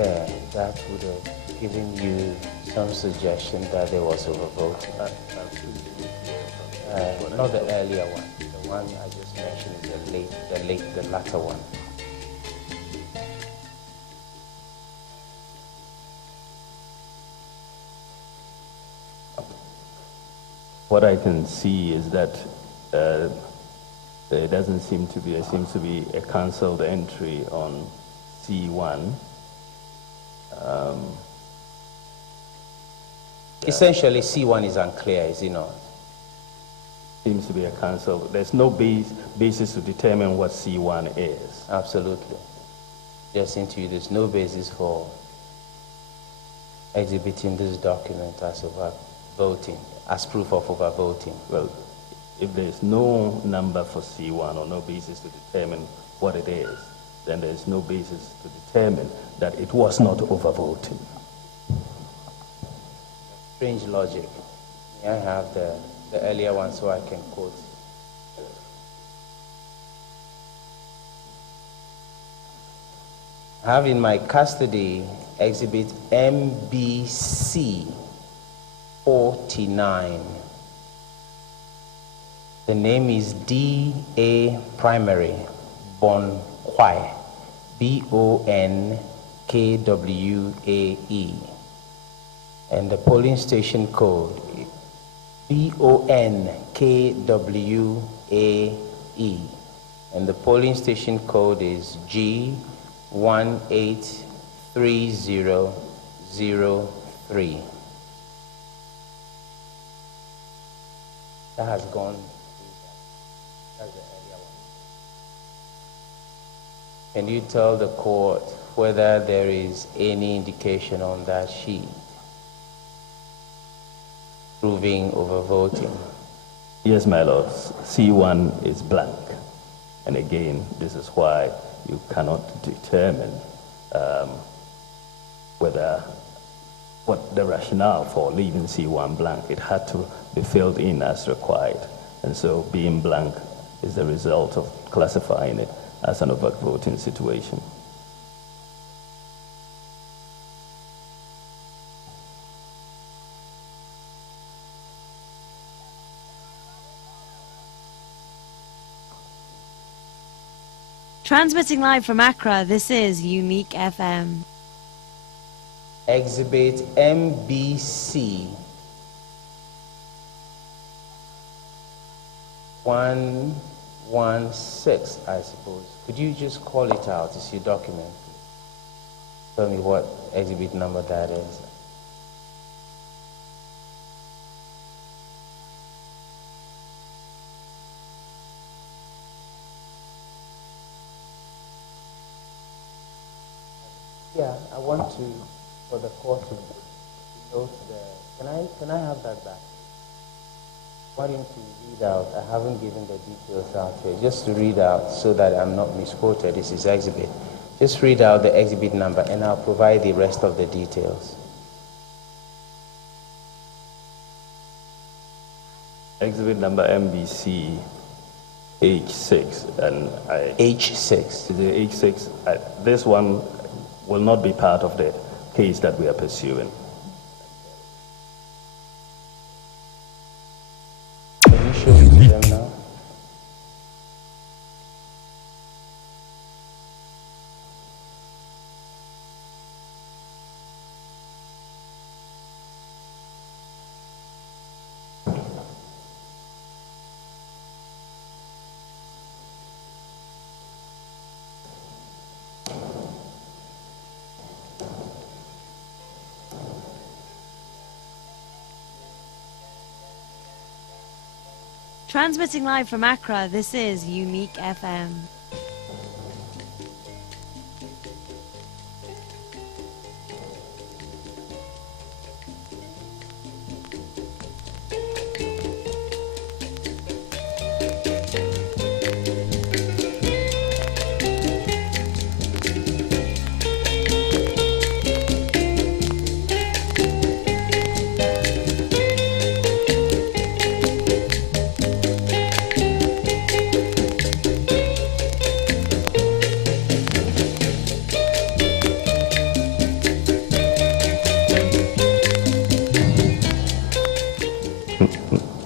there, that would have given you some suggestion that there was overvoting. Not the earlier one. The one I just mentioned is the latter one. What I can see is that there seems to be a cancelled entry on C1. Essentially, C1 is unclear, is it not? Seems to be a cancelled. There's no basis to determine what C1 is. Absolutely. Just into you, there's no basis for exhibiting this document as overvoting, as proof of overvoting. Well, if there's no number for C1 or no basis to determine what it is, then there's no basis to determine that it was not overvoting. Strange logic. May I have the earlier one so I can quote? I have in my custody exhibit MBC 49. The name is D.A. Primary Bonquae, B-O-N-K-W-A-E. And the polling station code, B-O-N-K-W-A-E. And the polling station code is G183003. That has gone. That's the earlier one. Can you tell the court whether there is any indication on that sheet proving overvoting? Yes, my lord. C1 is blank. And again, this is why you cannot determine what the rationale for leaving C1 blank. It had to be filled in as required. And so being blank is the result of classifying it as an overvoting situation. Transmitting live from Accra, this is Unique FM. Exhibit MBC 116, I suppose. Could you just call it out? It's your document. Tell me what exhibit number that is. Yeah, I want to, for the court to note can I have that back? Why don't you read out? I haven't given the details out here. Just to read out so that I'm not misquoted. This is exhibit. Just read out the exhibit number and I'll provide the rest of the details. Exhibit number MBC H6 and H6. H6. This one will not be part of the case that we are pursuing. Can you show it to them now? Transmitting live from Accra, this is Unique FM.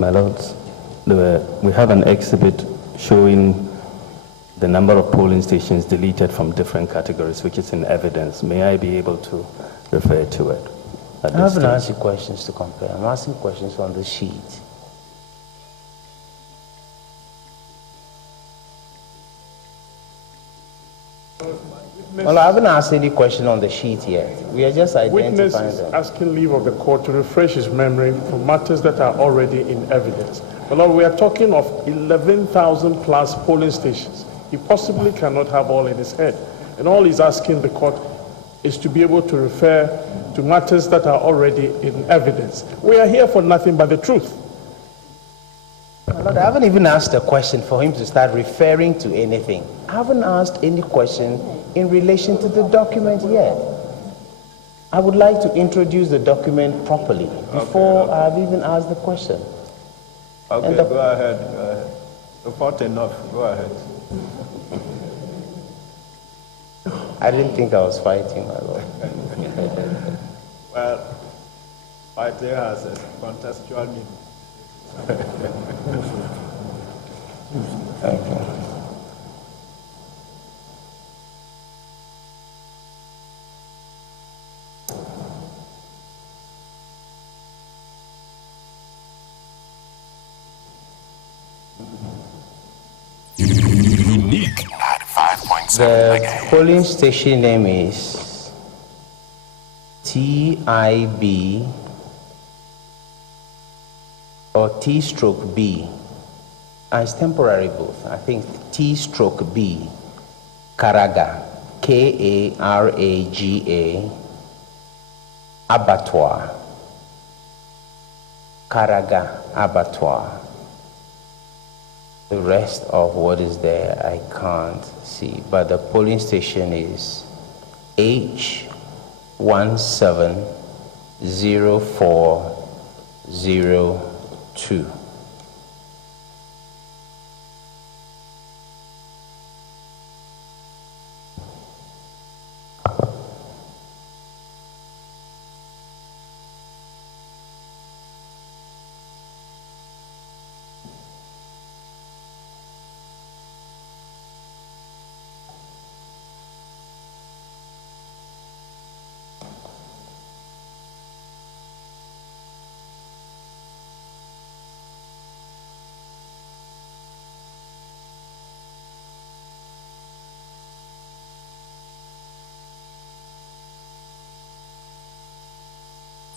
My lords, we have an exhibit showing the number of polling stations deleted from different categories, which is in evidence. May I be able to refer to it? I haven't asked you questions to compare. I'm asking questions on the sheet. Well, I haven't asked any question on the sheet yet. We are just identifying Witness is them. asking leave of the court to refresh his memory for matters that are already in evidence. But Lord, we are talking of 11,000 plus polling stations. He possibly cannot have all in his head. And all he's asking the court is to be able to refer to matters that are already in evidence. We are here for nothing but the truth. Lord, I haven't even asked a question for him to start referring to anything. I haven't asked any question in relation to the document yet. I would like to introduce the document properly before I've even asked the question. Okay, go ahead. Go ahead. Report enough. Go ahead. I didn't think I was fighting, my lord. Well, fighting has a contextual meaning. Thank you. Unique 95.7 The megahertz. polling station name is TIB or T stroke B. It's temporary booth. I think T stroke B, Karaga, Karaga, Abattoir. Karaga Abattoir. The rest of what is there, I can't see. But the polling station is H170402.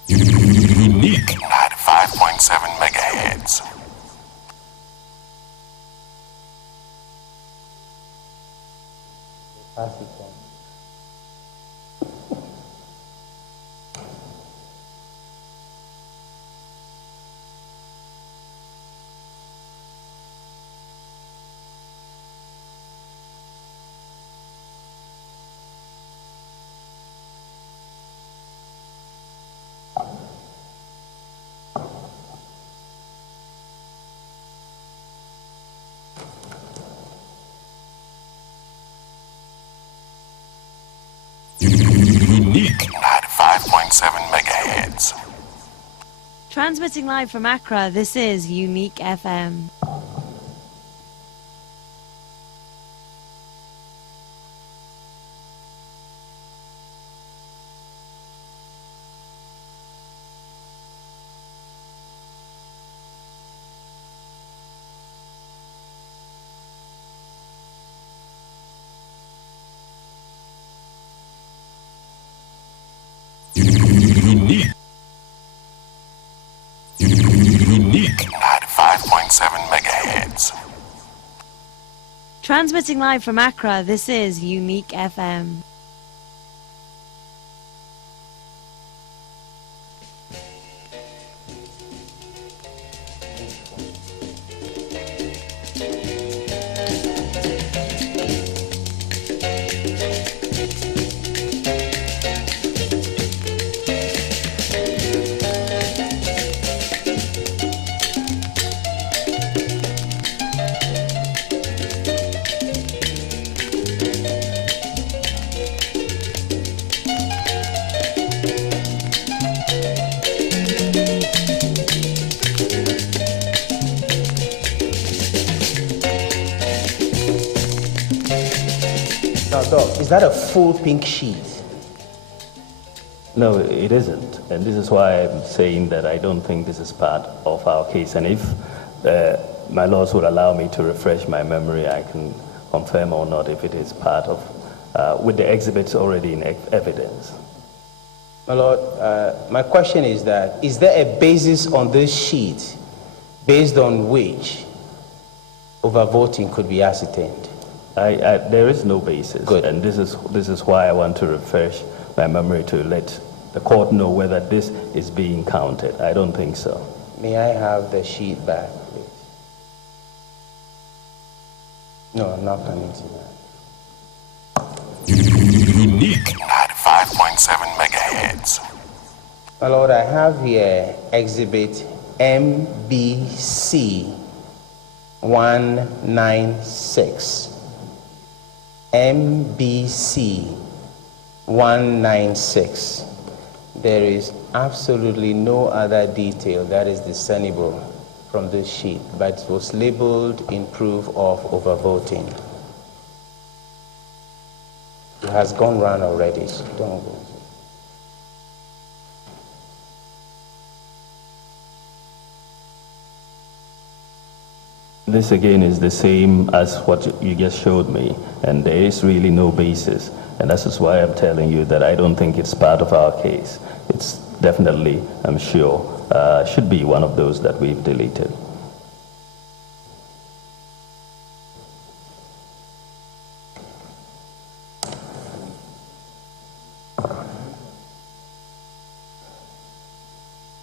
Unique 95.7 megahertz. Pass it on. Unique 95.7 megahertz. Transmitting live from Accra, this is Unique FM. Unique 95.7 megahertz. Transmitting live from Accra, this is Unique FM. Doc, is that a full pink sheet? No, it isn't. And this is why I'm saying that I don't think this is part of our case. And if my laws would allow me to refresh my memory, I can confirm or not if it is part of, with the exhibits already in evidence. My Lord, my question is that, is there a basis on this sheet based on which overvoting could be ascertained? There is no basis. Good. And this is why I want to refresh my memory to let the court know whether this is being counted. I don't think so. May I have the sheet back, please? No, I'm not coming to that. Unique 95.7 megahertz. My Lord, I have here exhibit MBC 196. MBC 196. There is absolutely no other detail that is discernible from this sheet, but it was labeled in proof of overvoting. It has gone round already, so don't go. This again is the same as what you just showed me, and there is really no basis. And this is why I'm telling you that I don't think it's part of our case. It's definitely, I'm sure, should be one of those that we've deleted.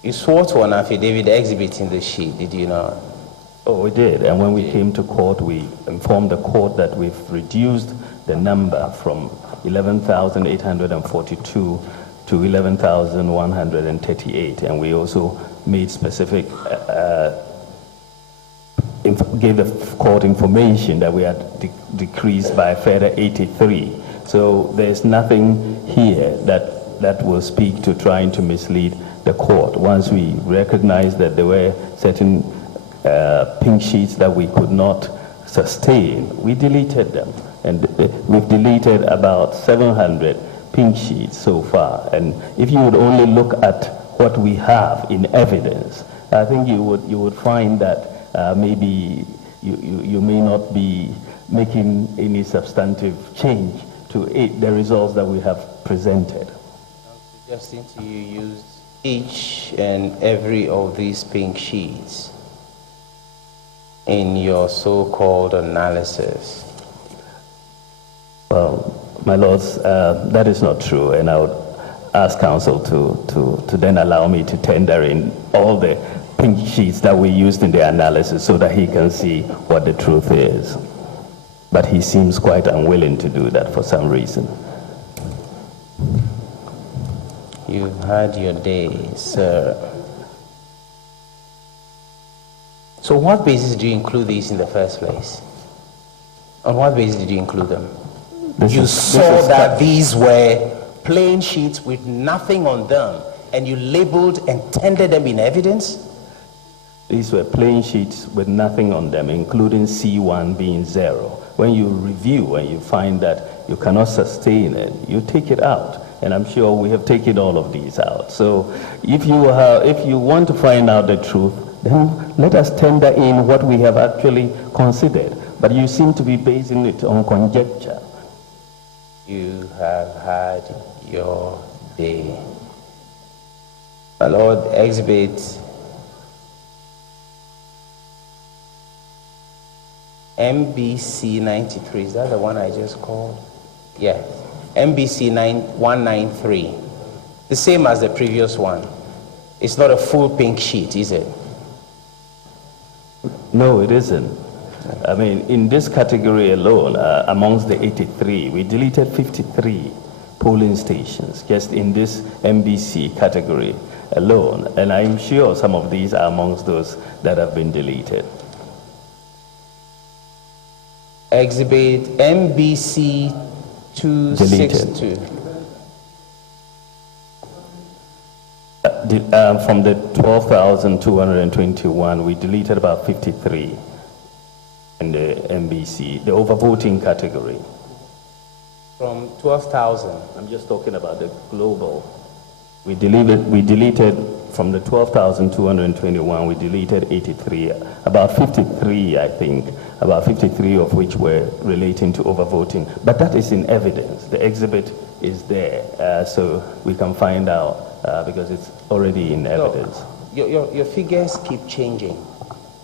You swore to an affidavit exhibiting the sheet, did you not? Oh, we did. And when we came to court, we informed the court that we've reduced the number from 11,842 to 11,138. And we also made specific, gave the court information that we had decreased by a further 83. So there's nothing here that will speak to trying to mislead the court. Once we recognized that there were certain pink sheets that we could not sustain, we deleted them. And we've deleted about 700 pink sheets so far. And if you would only look at what we have in evidence, I think you would find that maybe you may not be making any substantive change to the results that we have presented. I'm suggesting to you use each and every of these pink sheets in your so-called analysis. Well, my lords, that is not true, and I would ask counsel to then allow me to tender in all the pink sheets that we used in the analysis so that he can see what the truth is. But he seems quite unwilling to do that for some reason. You've had your day, sir. So what basis do you include these in the first place? On what basis did you include them? You saw that these were plain sheets with nothing on them, and you labeled and tendered them in evidence? These were plain sheets with nothing on them, including C1 being 0. When you review and you find that you cannot sustain it, you take it out. And I'm sure we have taken all of these out. So if you want to find out the truth, then let us tender in what we have actually considered. But you seem to be basing it on conjecture. You have had your day. My Lord, exhibit MBC 93, is that the one I just called? Yes. MBC 193. The same as the previous one. It's not a full pink sheet, is it? No, it isn't. I mean, in this category alone, amongst the 83, we deleted 53 polling stations just in this MBC category alone. And I'm sure some of these are amongst those that have been deleted. Exhibit MBC 262. From the 12,221, we deleted about 53 in the MBC, the overvoting category. From 12,000. I'm just talking about the global. We deleted from the 12,221, we deleted 83, about 53, I think, about 53 of which were relating to overvoting. But that is in evidence. The exhibit is there, so we can find out because it's already in evidence. Your figures keep changing.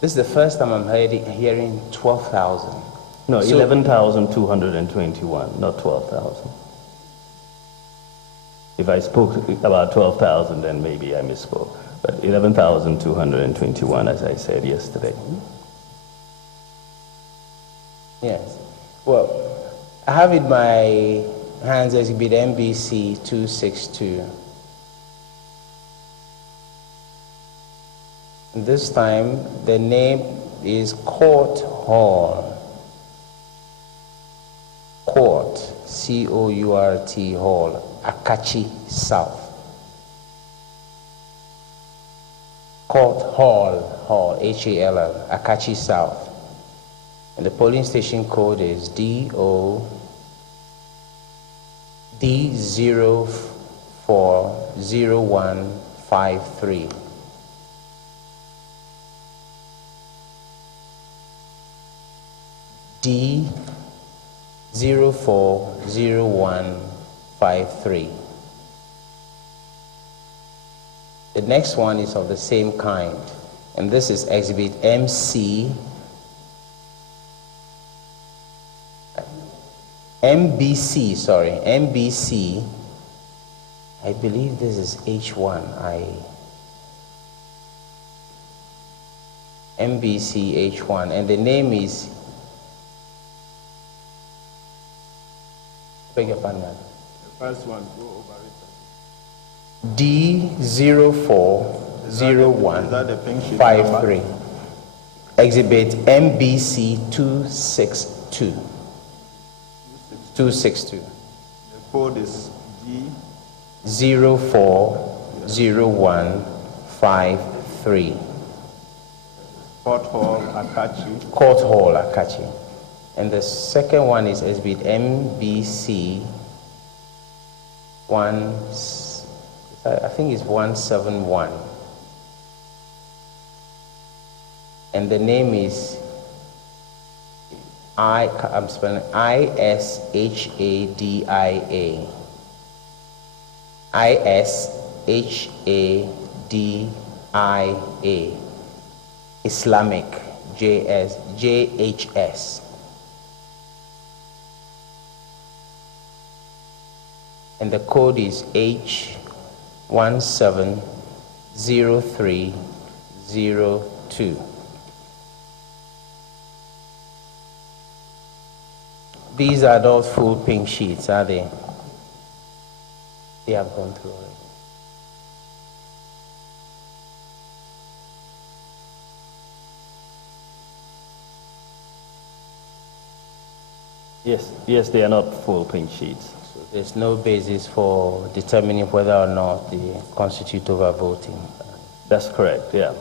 This is the first time I'm hearing 12,000. No, 11,221, not 12,000. If I spoke about 12,000, then maybe I misspoke. But 11,221, as I said yesterday. Yes. Well, I have in my hands exhibit MBC 262. This time, the name is Court Hall. Court, C-O-U-R-T Hall, Akachi South. Court Hall, H-A-L-L, Akachi South. And the polling station code is D040153. D040153. The next one is of the same kind, and this is exhibit MBC, I believe this is H1, MBC H1, and the name is, beg your pardon. The first one, go over it. D040153. Exhibit MBC 262. 262. The code is D 040153. Court Hall, Akachi. Court Hall, Akachi. And the second one is exhibit MBC 1, I think it's 171. And the name is I'm spelling ISHADIA. ISHADIA. Islamic, JHS. And the code is H170302. These are those full pink sheets, are they? They have gone through already. Yes, they are not full pink sheets. So there's no basis for determining whether or not they constitute overvoting. That's correct, yeah.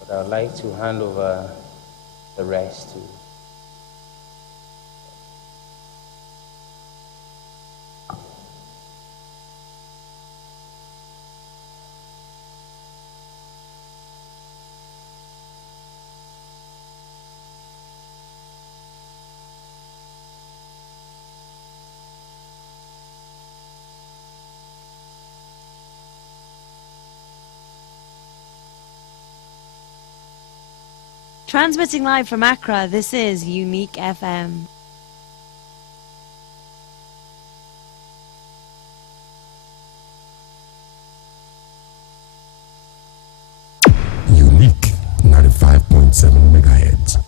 But I'd like to hand over the rest to Transmitting live from Accra, this is Unique FM. Unique 95.7 megahertz.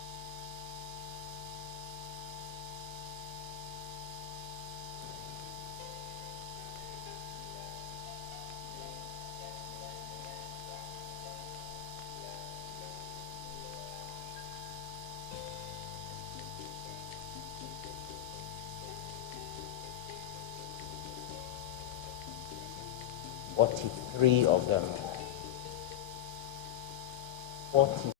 43 of them. 40